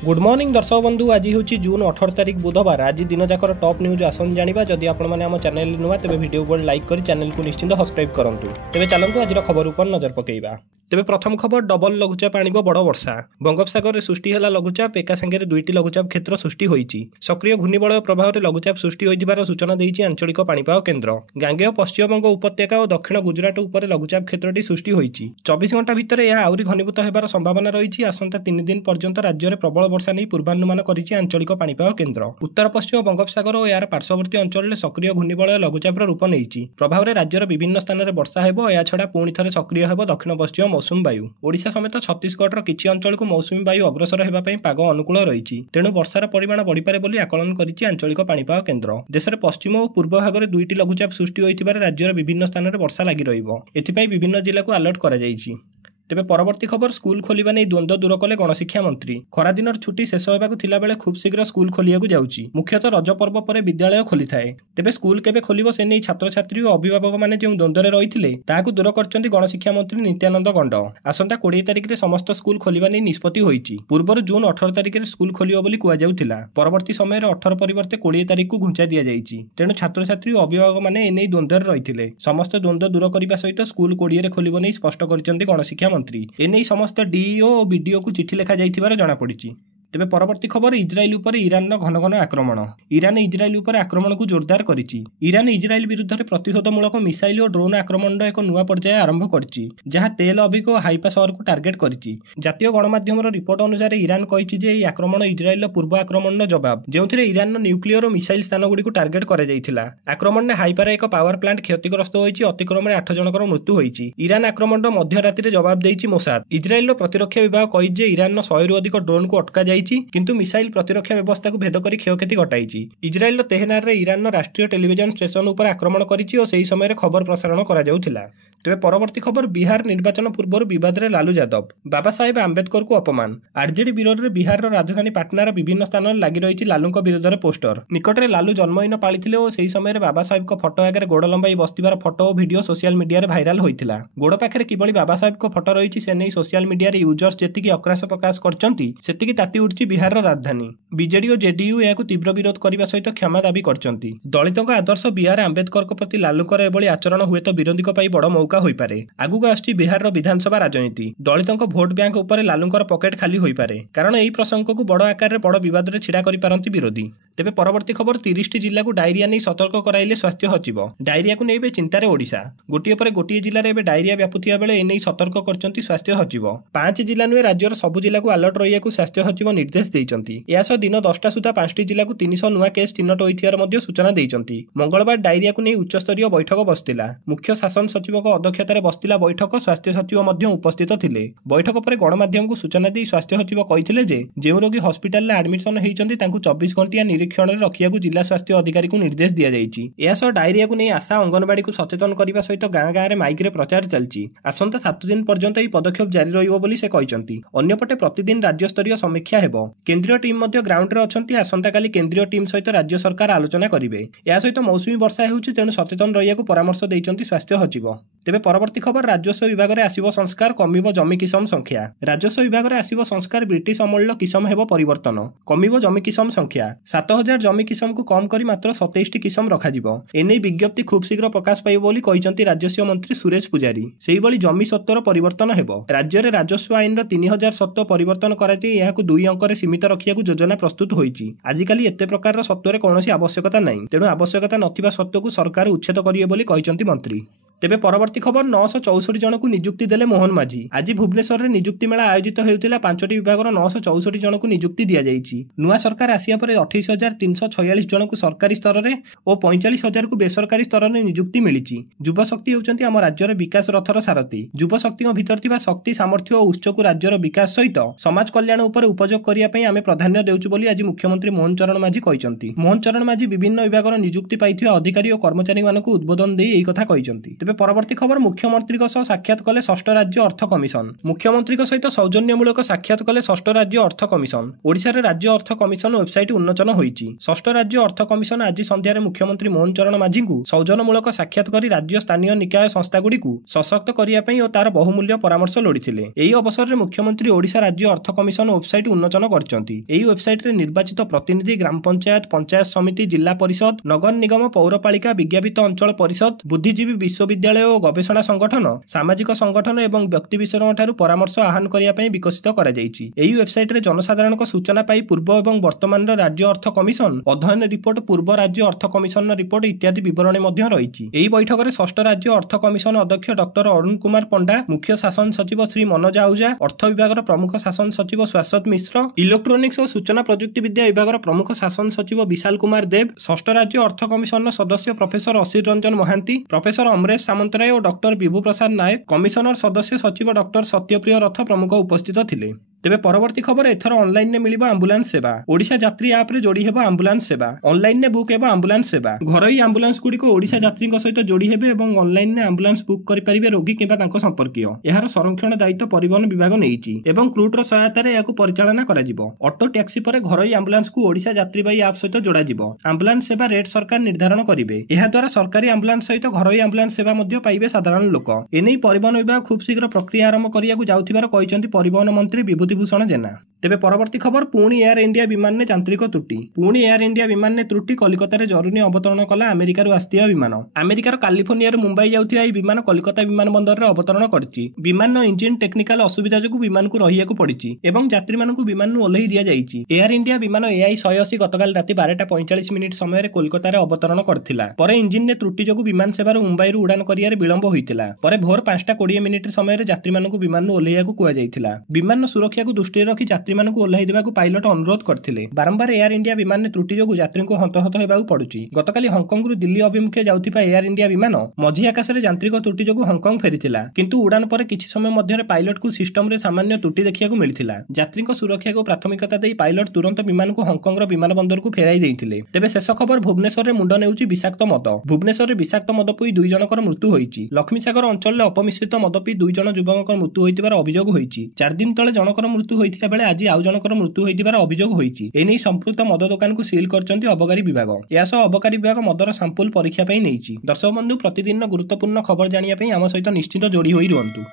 Good morning दर्शक बंधु। आज हूँ जून 18 तारिख बुधवार। आज दिन जाकर टॉप न्यूज आसन जाना। जदि आपने चैनल नुआ तेज वीडियो को लाइक कर चैनल को निश्चिंत सब्सक्राइब करूँ। तेज चलतु आज खबर उपर नजर पकेइबा। तेज प्रथम खबर डबल लघुचाप आण बड़ वर्षा। बंगोपसागर में सृष्टि है लघुचाप। एका सागर दुईटी लघुचाप क्षेत्र सृष्टि होती। सक्रिय घूर्णिबलय प्रभाव में लघुचाप सृष्टि होइथिबार सूचना देइछि आंचलिक पाणीपाग केन्द्र। गांगेय पश्चिमबंग उपत्यका और दक्षिण गुजरात उपर लघुचाप क्षेत्रटी सृष्टि होइछि। 24 घंटा भितर यह आहरी घनीभूत होबार संभावना रही। आसंता 3 दिन पर्यंत राज्य में प्रबल वर्षा नहीं पूर्वानुमान करिछि आंचलिक पाणीपाग केन्द्र। उत्तर पश्चिम बंगोपसागर और यार पार्श्ववर्ती अंचल में सक्रिय घूर्णिबलय लघुचापर रूप नहीं। प्रभाव में राज्यर विभिन्न स्थान में वर्षा हेब। या छड़ा पुणी थे सक्रिय हेब दक्षिण पश्चिम मौसुमी वायु। ओडिशा समेत छत्तीसगढ़ किछि अंचल को मौसुमी वायु अग्रसर होगापी पाग अनुकूल रही। तेणु वर्षार परिमाण बढ़िपारे बोली आकलन करिछि आंचलिक पाणीपाग केन्द्र। देश में पश्चिम और पूर्व भाग में दुईटी लघुचाप सृष्टि होइथिबार राज्यर विभिन्न स्थान में वर्षा लगी रहिबो। एथिपाई विभिन्न जिला को अलर्ट करा जाइछि। तेबे परवर्ती खबर स्कूल खोलिबा नै द्वंद्व दूर कले गणशिक्षा मंत्री। खरा दिनर छुट्टी शेष होबाकु थिला बेले खूब शीघ्र स्कूल खोलियाकु जाउछि। मुख्यतः रज पर्व पर विद्यालय खोली थाए। तेबे स्कूल केबे खोलिबो से नै छात्र छात्री और अभिभावक माने जो द्वंद्व रे रहिथिले ताकु दूर करचंती गणशिक्षा मंत्री नित्यानंद गंड। आसंता 20 तारिख रे समस्त स्कूल खोलिबा नै निष्पत्ति होईछि। पूर्वरु जून 18 तारिख रे स्कूल खोलियो बोली कुआ जाउथिला। परवर्ती समय रे 18 परिवर्ते 20 तारिख को घुंचा दिया जाइछि। तेणु छात्र छात्री और अभिभावक माने एनै द्वंद्व रे रहिथिले। समस्त द्वंद्व दूर करिबा सहित स्कूल 20 रे खोलिबो नै स्पष्ट करचंती गणशिक्षा मंत्री। एनै समस्त डीईओ और बीडीओ को चिठी लेखा जाइथिबार जଣା पड़िछि। तेबे परवर्ती खबर इजराइल उपर ईरान घन घन आक्रमण। ईरान इजराइल उपर आक्रमण को जोरदार करिछि। ईरान इजराइल विरुद्ध में प्रतिशोधमूलक मिसाइल और ड्रोन आक्रमण एक नुआ पर्याय आरंभ करिछि जहां तेल अभिक और हाइफा शहर को टार्गेट करिछि। जातीय गणमाध्यम रिपोर्ट अनुसार ईरान कहिछि जे एही आक्रमण इजराइल पूर्व आक्रमण जवाब जेउथिरे ईरान न्यूक्लियर और मिसाइल स्थान गुडी को टार्गेट करा जाइथिला। आक्रमण ने हाइफार एक पावर प्लांट क्षतिग्रस्त होइछि। अतिक्रम में 8 जनकर मृत्यु होइछि। ईरान आक्रमण मध्य राति रे जवाब देइछि मोसाद। इजराइल प्रतिरक्षा विभाग कहिछि जे ईरान 100 रु अधिक ड्रोन को अटका जाइछि किंतु मिसाइल प्रतिरक्षा व्यवस्था को भेद कर क्षयक्षति घटाई। इजराइल तेहरान रे ईरान राष्ट्रीय टेलीविजन स्टेशन उपर आक्रमण करिछि और सेही समय खबर प्रसारण करा जाउथिला। तेबे परवर्ती खबर बिहार निर्वाचन पूर्व विवाद रे लालू यादव। बाबा साहेब आंबेडकर को अपमान। आरजेडी विरोध में बिहार राजधानी पाटनार विभिन्न स्थान में लगी रही लालू विरोध में पोस्टर। निकट में लालू जन्मदिन पालिथिले और सेही समय बाबा साहेब को फोटो आगे गोड़ लंबाई बसतिबार फोटो और वीडियो सोशल मीडिया रे भाइराल होइथिला। गोड़ पाखे किभली बाबा साहेब को फोटो रही से नहीं सोशल मीडिया रे यूजर्स जेतिकी अक्राश प्रकाश करचंती सेतिकी ताती उठछि बिहार राजधानी। बीजेडी और जेडीयू यह तीव्र विरोध करने सहित क्षमा दाबी करचंती। दलितों आदर्श बिहार आंबेडकर प्रति लालूकर एभली आचरण हुए तो विरोधी बड़ मौका होइपारे। आगुक आछि बिहार विधानसभा राजनीति। दलितों भोट बैंक उपर लालूकर पकेट खाली होइपारे कारण यही प्रसंग को बड़ आकार में बड़ विवाद में छिड़ा करिपारंती विरोधी। तेबे परवर्ती खबर 30 जिला को डायरिया नहीं सतर्क कराइले स्वास्थ्य सचिव। डायरिया को नहीं चिंतार ओडिशा। गोटे पर गोटे जिले में डायरिया व्यापुथिया बेले एने सतर्क करचंती स्वास्थ्य सचिव। 5 जिला नुहे राज्यर सबु जिला को अलर्ट रहियाकु स्वास्थ्य सचिव निर्देश देइचंती। दिन 10टा सुधा 5टी जिला को 300 नुआ केस चिन्हट होइथियार सूचना देइचंती। मंगलवार डायरिया को नहीं उच्चस्तरीय बैठक बसतिला। मुख्य शासन सचिव अध्यक्षतार बसतिला बैठक स्वास्थ्य सचिव उपस्थित थिले। बैठक पर गणमाध्यम को सूचना दी स्वास्थ्य सचिव कहिथिले जे जेउ रोगी हॉस्पिटल एडमिशन होइचंती तांकु 24 घंटिया निरीक्षण रे रखियाकु जिला स्वास्थ्य अधिकारी को निर्देश दिया जाइछि। एसो डायरिया को नहीं आशा अंगनवाड़ी को सचेतन करबा सहित गाँ गाँ रे माइक रे प्रचार चलछि। आसंता 7 दिन पर्यंत ई पदक्षेप जारी रहिबो बोली से कहिसंती। अन्यपटे प्रतिदिन राज्य स्तरीय समीक्षा हेबो। केंद्रीय टीम ग्राउंड रे अछंती। आसंता काली केंद्रीय टीम सहित राज्य सरकार आलोचना करिवे। या सहित मौसुमी वर्षा हेउछि तेणु सचेतन रहियाकु परामर्श दैचंती स्वास्थ्य सचिव। तेबे परवर्ती खबर राजस्व विभाग रे आसीबो संस्कार कमिबो जमी किसम संख्या। राजस्व विभाग रे आसीबो संस्कार ब्रिटिश अमूल्य किसम हेबो परिवर्तन। कमिबो जमी किसम संख्या। 7000 जमी किसम को कम करी मात्र 27 टी किसम रखा जिवो। एनै विज्ञप्ति खूब शीघ्र प्रकाश पाइबो बोली कहिसंती राजस्व मंत्री सुरेश पुजारी। सेही बली जमी सत्वर परिवर्तन हेबो। राज्य रे राजस्व आईन रो 3000 सत्व परिवर्तन कराई याकु 2 अंक रे सीमित रखियाकु योजना प्रस्तुत होईछि। आजिकाली एते प्रकार सत्वर कौनसी आवश्यकता नहीं। तेणु आवश्यकता नथिबा सत्व को सरकार उच्छेद करिए बोली कहिसंती मंत्री। तेबे परवर्ती खबर 964 जन को नियुक्ति देले मोहन माझी। आज भुवनेश्वर में नियुक्ति मेला आयोजित होउतिला। 5टी विभाग 964 जन को नियुक्ति दिया जाइछि। नुआ सरकार आसिया पर 28346 जन को सरकारी स्तर में और 45000 को बेसरकारी स्तर में नियुक्ति मिलिछि। युवा शक्ति होउचंती आम राज्यर विकास रथर सारथी। युवा शक्ति भितर थिबा शक्ति सामर्थ्य और उत्सव को राज्यर विकास सहित समाज कल्याण उपर उपयोग करिया पई आमे प्राधान्य देउछु बोली आज मुख्यमंत्री मोहन चरण माझी कहिसंती। मोहन चरण माझी विभिन्न विभाग नियुक्ति पाइथिबा अधिकारी और कर्मचारी मानक उद्बोधन देई एई कथा कहिसंती। तेबे परवर्ती खबर मुख्यमंत्री साक्षात कले षष्ठ राज्य अर्थ कमिशन मुख्यमंत्री सहित सौजन्यमूलक साक्षात कले षष्ठ राज्य अर्थ कमिशन ओडिशा रे राज्य अर्थ कमिशन वेबसाइट उन्मोचन होईची षष्ठ राज्य अर्थ कमिशन आज संध्यारे मुख्यमंत्री मोहन चरण माझी को सौजन्यमूलक साक्षात करी राज्य स्थानीय निकाय संस्थागुड़ी को सशक्त करिया पई और तार बहुमूल्य परामर्श लोड़िथिले। एही अवसर रे मुख्यमंत्री ओडिशा राज्य अर्थ कमिशन वेबसाइट उन्मोचन करचंती। एही वेबसाइट रे निर्वाचित प्रतिनिधि ग्राम पंचायत पंचायत समिति जिला परिषद नगर निगम पौरपालिका विज्ञापित अंचल परिषद बुद्धिजीवी विश्वविद्यालय और गवेषणा संगठन सामाजिक संगठन एवं व्यक्ति विशेषज्ञ परामर्श आह्वान करिया पई विकसित करा जायछि। एही वेबसाइट रे जनसाधारण सूचना पाई पूर्व एवं वर्तमान राज्य अर्थ कमिशन अध्ययन रिपोर्ट पूर्व राज्य अर्थ कमिशन रिपोर्ट इत्यादि विवरणी मध्य रहिछि। एही बैठक रे षष्ठ राज्य अर्थ कमिशन अध्यक्ष डॉक्टर अरुण कुमार पंडा मुख्य शासन सचिव श्री मनोज आहुजा अर्थ विभाग प्रमुख शासन सचिव शाश्वत मिश्र इलेक्ट्रोनिक्स और सूचना प्रजुक्ति विद्या विभाग प्रमुख शासन सचिव विशाल कुमार देव षष्ठ राज्य अर्थ कमिशन सदस्य प्रोफेसर असीर रंजन महांती प्रोफेसर अमरेश सामंतराय और डॉक्टर विभू प्रसाद नायक कमिशनर सदस्य सचिव डॉक्टर सत्यप्रिय रथ प्रमुख उपस्थित थिले। तेबे परवर्ती खबर एथर ऑनलाइन ने मिलिबो एम्बुलेंस सेवा ओडिशा यात्री ऐप रे जोड़ी हेबो एम्बुलेंस सेवा ऑनलाइन ने बुक हेबो एम्बुलेंस सेवा घरोई एम्बुलेंस गुडी को ओडिशा यात्री सहित जोड़ी हेबे एवं ऑनलाइन ने एम्बुलेंस बुक करि परिबे रोगी किबा तांको संपर्कीय एहार संरक्षण दायित्व परिवहन विभाग नेइची एवं क्रूट रो सहायता रे याकू परिचालना करा जिवो। ऑटो टैक्सी परे घरोई एम्बुलेंस को ओडिशा यात्रीबाही ऐप सहित जोड़ा जिवो। एम्बुलेंस सेवा रेट सरकार निर्धारण करिवे। एहा द्वारा सरकारी एम्बुलेंस सहित घरोई एम्बुलेंस सेवा मध्ये पाइबे साधारण लोक। एनै परिवहन विभाग खूब शीघ्र प्रक्रिया आरंभ करियाकू जाउथिबार कहिसंती परिवहन मंत्री विभूति भूषण जेना। तेबे परवर्ती खबर पुणी एयर इंडिया विमान ने यांत्रिक त्रुटि पुणी एयर इंडिया विमान ने त्रुटि कलिकता रे जरूरी अवतरण कला अमेरिका रु आस्थिया विमान अमेरिकार कालिफोर्निया रे मुंबई जाउथिया एई विमान कलिकता विमान बंदर रे अवतरण करछि। विमान नो इंजिन टेक्निकल असुविधा जकु विमान को रहियाकू पड़िछि एवं यात्री मानकु विमान नु ओल्हेई दिया जाइछि। एयर इंडिया विमान एआई 180 गतकाल राति 12:45 समय रे कोलकाता रे अवतरण करथिला। परे इंजिन ने त्रुटि जकु विमान सेवा रे मुंबई रु उड़ान करिया रे विलंब होइतिला। परे भोर 5:20 समय रे यात्री मानकु विमान नु ओल्हेयाकू कुआ जाइतिला। विमान सुरक्षा को दृष्टि रखि यात्री मानकु ओल्हाई देबाकू पायलट अनुरोध करथिले। बारंबार एयर इंडिया विमान ने त्रुटि जोगु यात्री को हंतहत हेबाकू पड़ुछि। गतकाली हांगकांग रु दिल्ली अभिमुखे जाउथिबा एयर इंडिया विमान मझी आकाश रे यांत्रिक त्रुटि जोगु हांगकांग फेरिथिला किंतु उड़ान पर किछि समय मध्ये रे पायलट को सिस्टम रे सामान्य त्रुटि देखियाकू मिलिथिला। यात्री को सुरक्षा को प्राथमिकता देई पायलट तुरंत विमान को हांगकांग रो विमान बंदर को फेराई देइथिले। तेबे शेष खबर भुवनेश्वर रे मुंड नेउछि विषाक्त मद भुवनेश्वर रे विषाक्त मद पई 2 जनकर मृत्यु होईछि। लक्ष्मीसागर अंचल रे अपमिश्रित मद पई 2 जन युवककर मृत्यु होइतिबार अभियोग होईछि। 4 दिन तळे जनकर मृत्यु होइथिबा बेले आज आउ जनकर मृत्यु होइतिबार अभियोग होईछि। एनै संपुक्त मद दुकान को सील करचंती अबकारी विभाग। यासो अबकारी विभाग मदर सैंपल परीक्षा पई नेइछि। दर्शक बंधु प्रतिदिन गुरुत्वपूर्ण खबर जानिया पई आम सहित निश्चित जोड़ी होई रुहंतु।